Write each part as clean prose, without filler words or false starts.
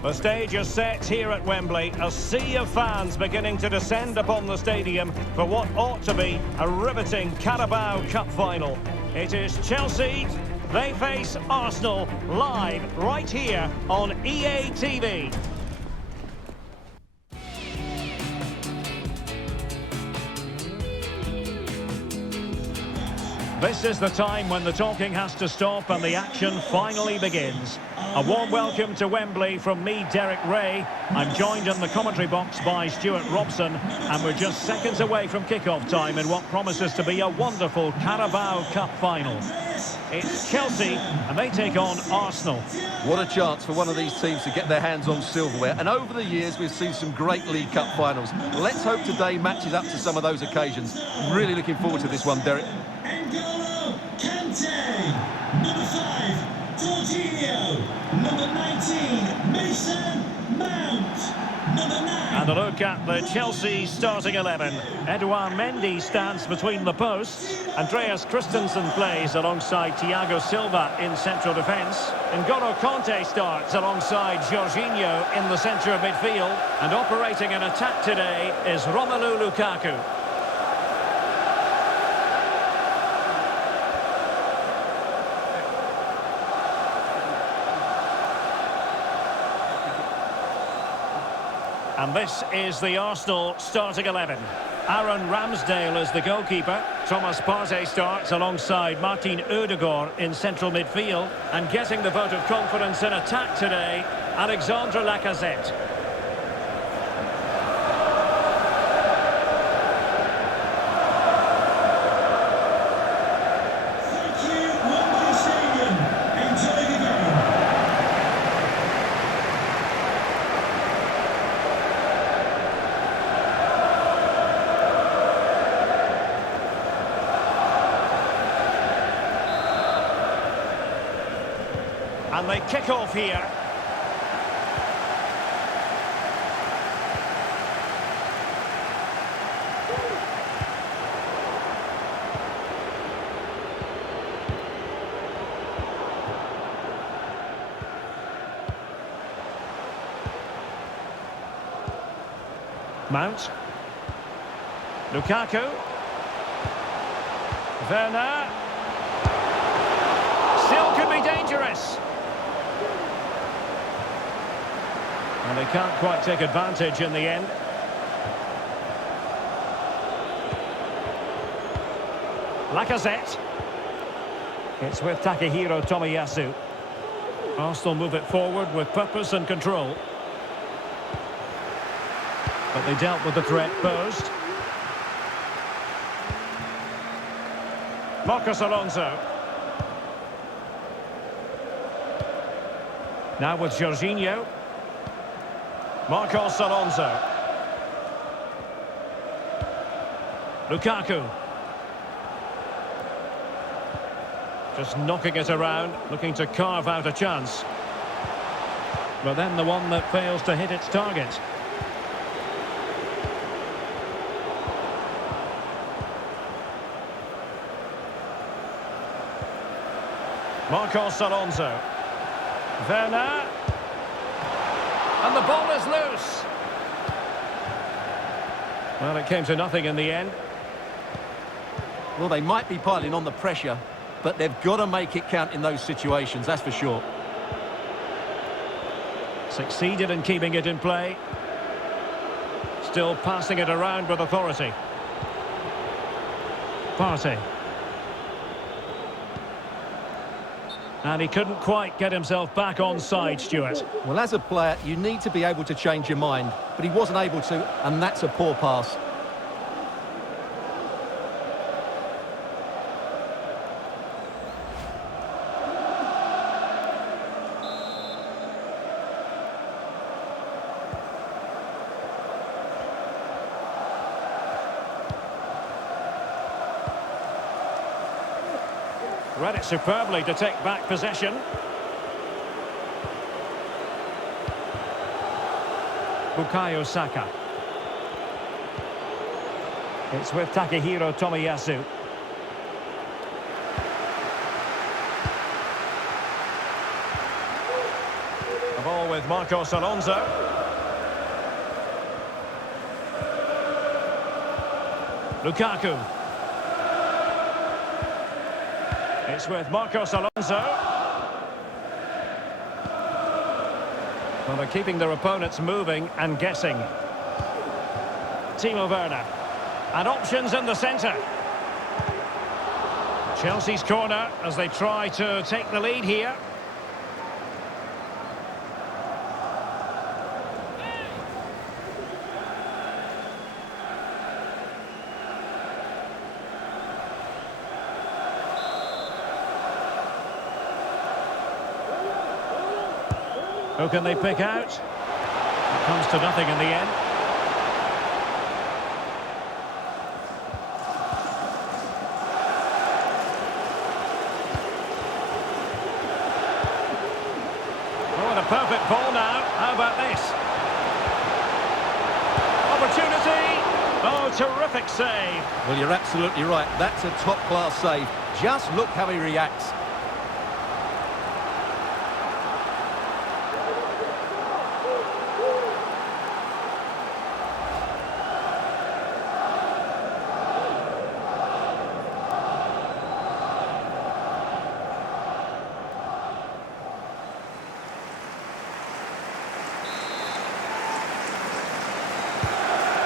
The stage is set here at Wembley. A sea of fans beginning to descend upon the stadium for what ought to be a riveting Carabao Cup final. It is Chelsea. They face Arsenal live right here on EA TV. This is the time when the talking has to stop and the action finally begins. A warm welcome to Wembley from me, Derek Ray. I'm joined in the commentary box by Stuart Robson, and we're just seconds away from kick-off time in what promises to be a wonderful Carabao Cup final. It's Chelsea, and they take on Arsenal. What a chance for one of these teams to get their hands on silverware. And over the years, we've seen some great League Cup finals. Let's hope today matches up to some of those occasions. Really looking forward to this one, Derek. Number 5, Jorginho. Number 19, Mason Mount. Number 9. And a look at the Chelsea starting 11. Edouard Mendy stands between the posts. Andreas Christensen plays alongside Thiago Silva in central defence. N'Golo Kanté starts alongside Jorginho in the centre of midfield. And operating an attack today is Romelu Lukaku. And this is the Arsenal starting 11. Aaron Ramsdale is the goalkeeper. Thomas Partey starts alongside Martin Ødegaard in central midfield. And getting the vote of confidence in attack today, Alexandre Lacazette. Thank you, Wembley Stadium. Enjoy the game. And they kick off here. Mount. Lukaku. Werner. Still could be dangerous. And they can't quite take advantage in the end. Lacazette. It's with Takehiro Tomiyasu. Arsenal move it forward with purpose and control. But they dealt with the threat posed. Marcos Alonso. Now with Jorginho. Marcos Alonso. Lukaku. Just knocking it around, looking to carve out a chance. But then the one that fails to hit its target. Marcos Alonso. Werner. And the ball is loose. Well, it came to nothing in the end. Well, they might be piling on the pressure, but they've got to make it count in those situations, that's for sure. Succeeded in keeping it in play. Still passing it around with authority. Partey. And he couldn't quite get himself back on side, Stuart. Well, as a player, you need to be able to change your mind, but he wasn't able to, and that's a poor pass. Read it superbly to take back possession. Bukayo Saka. It's with Takehiro Tomiyasu. The ball ball with Marcos Alonso. Lukaku. It's with Marcos Alonso. Well, they're keeping their opponents moving and guessing. Timo Werner. And options in the centre. Chelsea's corner as they try to take the lead here. Who can they pick out? It comes to nothing in the end. Oh, and a perfect ball now. How about this? Opportunity! Oh, terrific save. Well, you're absolutely right. That's a top-class save. Just look how he reacts.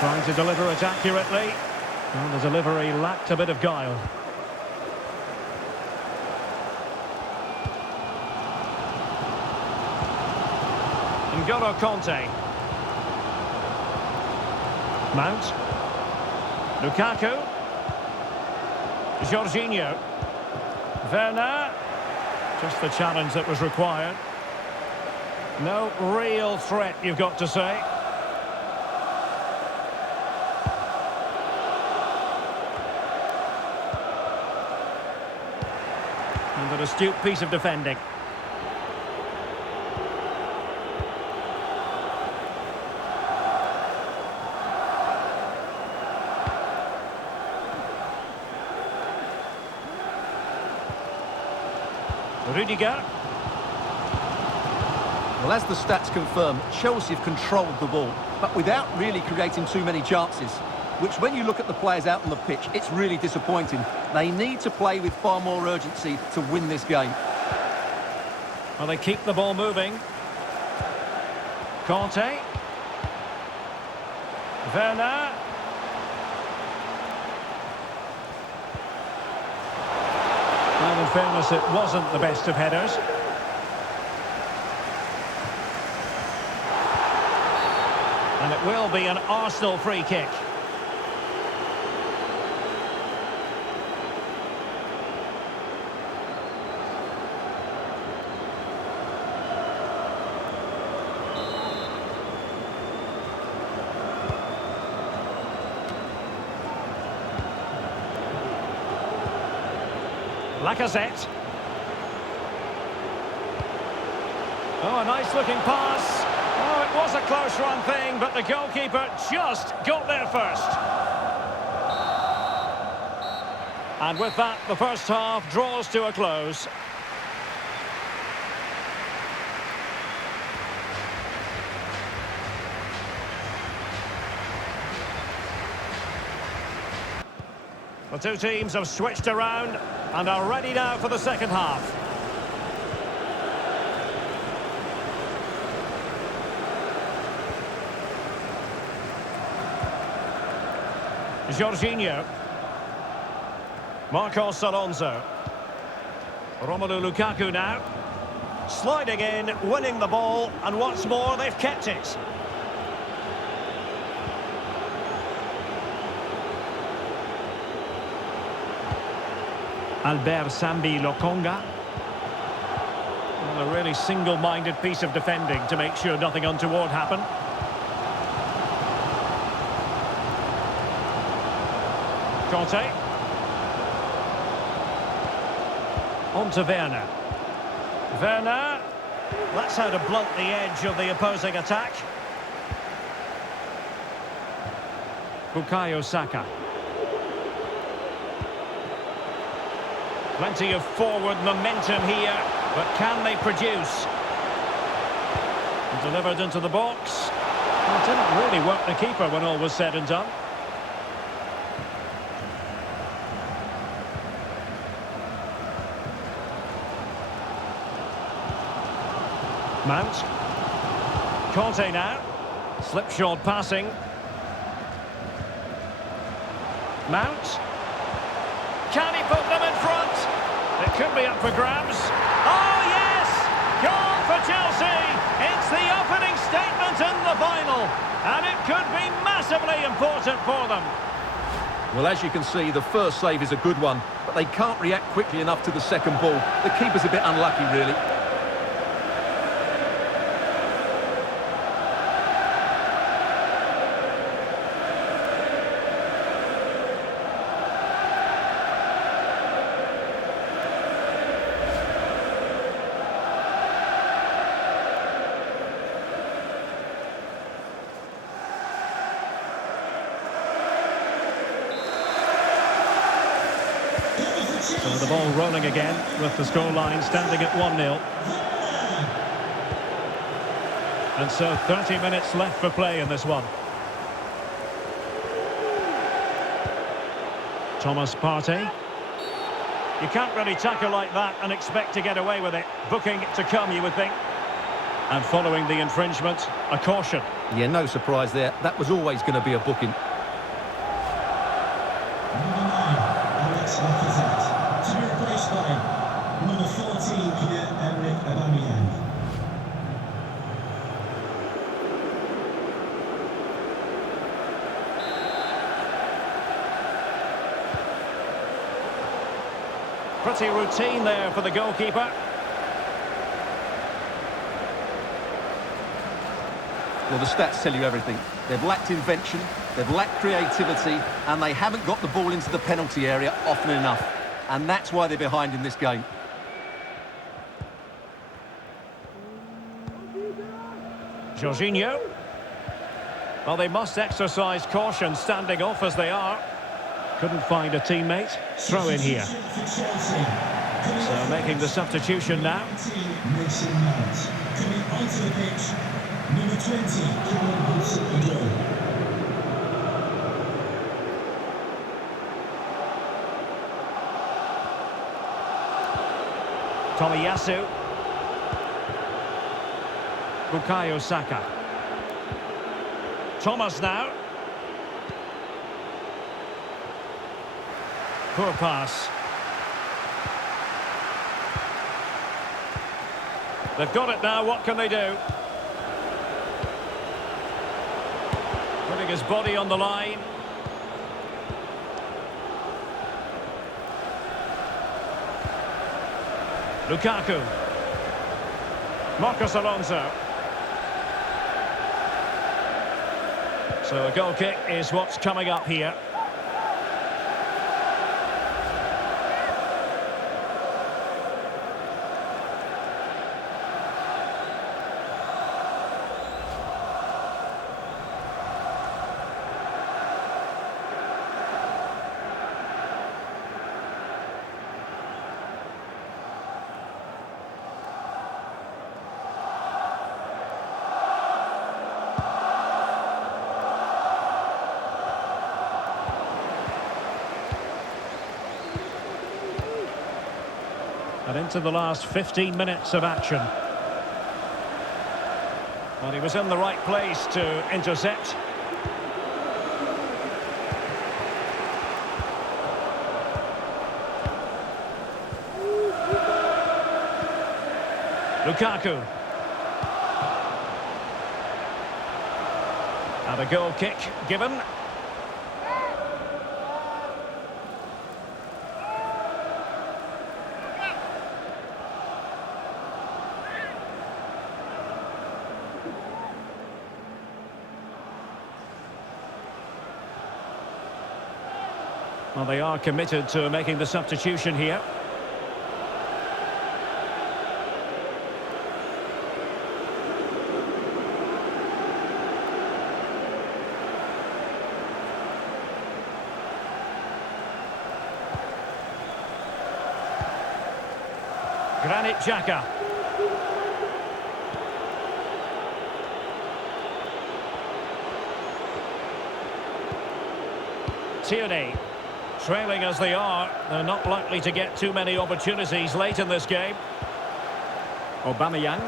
Trying to deliver it accurately. Well, the delivery lacked a bit of guile. N'Golo Kanté. Mount. Lukaku. Jorginho. Werner. Just the challenge that was required. No real threat, you've got to say. And an astute piece of defending. Rudiger. Well, as the stats confirm, Chelsea have controlled the ball, but without really creating too many chances, which when you look at the players out on the pitch, it's really disappointing. They need to play with far more urgency to win this game. Well, they keep the ball moving. Kanté. Werner. Well, in fairness, it wasn't the best of headers. And it will be an Arsenal free kick. Lacazette. Oh, a nice looking pass. Oh, it was a close run thing, but the goalkeeper just got there first. And with that, the first half draws to a close. The two teams have switched around and are ready now for the second half. Jorginho. Marcos Alonso. Romelu Lukaku now. Sliding in, winning the ball, and what's more, they've kept it. Albert Sambi Lokonga. Well, a really single-minded piece of defending to make sure nothing untoward happened. Kanté. On to Werner. Werner. That's how to blunt the edge of the opposing attack. Bukayo Saka. Plenty of forward momentum here, but can they produce? Delivered into the box. Well, it didn't really work the keeper when all was said and done. Mount. Conte now. Slipshod passing. Mount. Can he put them in front? It could be up for grabs. Oh, yes! Goal for Chelsea! It's the opening statement in the final. And it could be massively important for them. Well, as you can see, the first save is a good one, but they can't react quickly enough to the second ball. The keeper's a bit unlucky, really. So the ball rolling again with the scoreline standing at 1-0. And so 30 minutes left for play in this one. Thomas Partey. You can't really tackle like that and expect to get away with it. Booking to come, you would think. And following the infringement, a caution. Yeah, no surprise there. That was always going to be a booking. To be replaced by number 14, Pierre-Emerick Aubameyang. Pretty routine there for the goalkeeper. Well, the stats tell you everything. They've lacked invention, they've lacked creativity, and they haven't got the ball into the penalty area often enough. And that's why they're behind in this game. Jorginho. Well, they must exercise caution standing off as they are. Couldn't find a teammate. Throw in here. So making the substitution now. Mason Mount. Coming onto the pitch, number 20, Callum Hudson-Odoi. Tomiyasu. Bukayo Saka. Thomas now. Poor pass. They've got it now, what can they do? Putting his body on the line. Lukaku. Marcos Alonso. So a goal kick is what's coming up here. And into the last 15 minutes of action. Well, he was in the right place to intercept. Lukaku. And a goal kick given. Well, they are committed to making the substitution here. Granit Xhaka. Tierney. Trailing as they are, they're not likely to get too many opportunities late in this game. Aubameyang.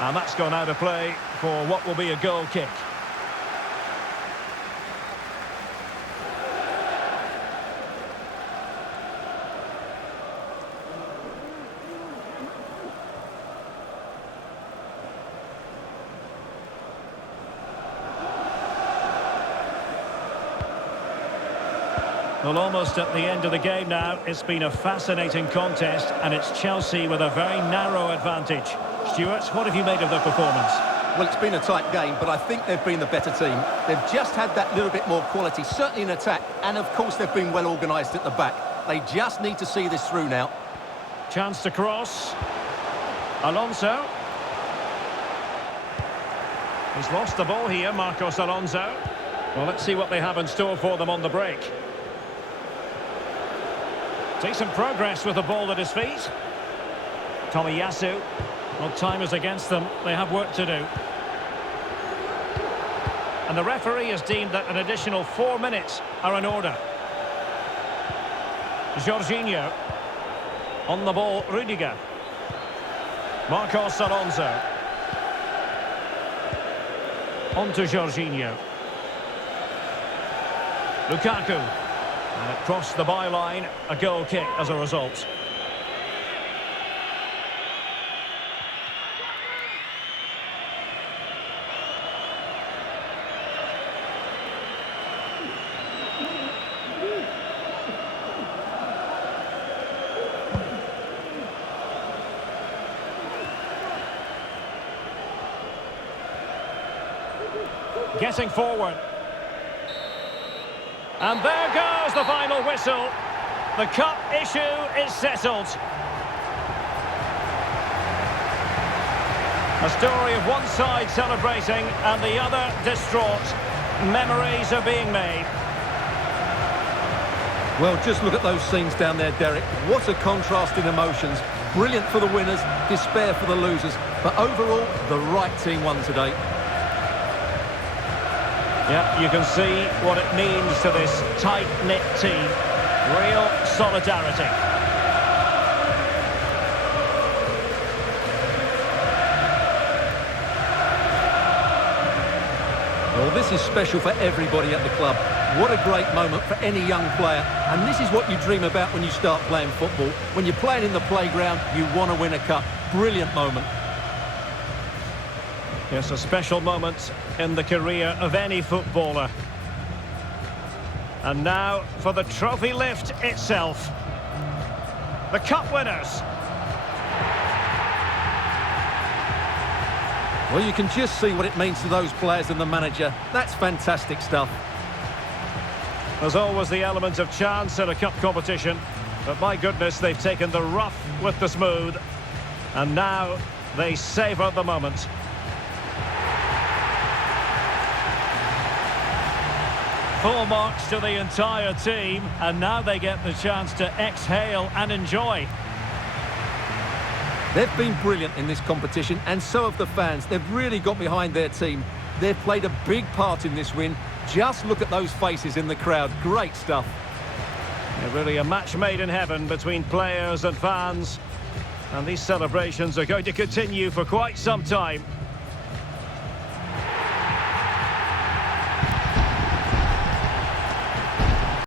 And that's gone out of play for what will be a goal kick. Well, almost at the end of the game now. It's been a fascinating contest, and it's Chelsea with a very narrow advantage. Stuart, what have you made of the performance? Well, it's been a tight game, but I think they've been the better team. They've just had that little bit more quality, certainly in attack, and of course they've been well organised at the back. They just need to see this through now. Chance to cross. Alonso. He's lost the ball here, Marcos Alonso. Well, let's see what they have in store for them on the break. Decent progress with the ball at his feet. Tomiyasu. Well, time is against them. They have work to do. And the referee has deemed that an additional 4 minutes are in order. Jorginho. On the ball, Rudiger. Marcos Alonso. On to Jorginho. Lukaku. And it crossed the byline, a goal kick as a result. Getting forward. And there goes the final whistle. The cup issue is settled. A story of one side celebrating and the other distraught. Memories are being made. Well, just look at those scenes down there, Derek. What a contrast in emotions. Brilliant for the winners, despair for the losers. But overall, the right team won today. Yeah, you can see what it means to this tight-knit team. Real solidarity. Well, this is special for everybody at the club. What a great moment for any young player. And this is what you dream about when you start playing football. When you're playing in the playground, you want to win a cup. Brilliant moment. Yes, a special moment in the career of any footballer. And now for the trophy lift itself. The cup winners. Well, you can just see what it means to those players and the manager. That's fantastic stuff. There's always the element of chance in a cup competition. But my goodness, they've taken the rough with the smooth. And now they savour the moment. Full marks to the entire team, and now they get the chance to exhale and enjoy. They've been brilliant in this competition, and so have the fans. They've really got behind their team. They've played a big part in this win. Just look at those faces in the crowd. Great stuff. Yeah, really a match made in heaven between players and fans. And these celebrations are going to continue for quite some time.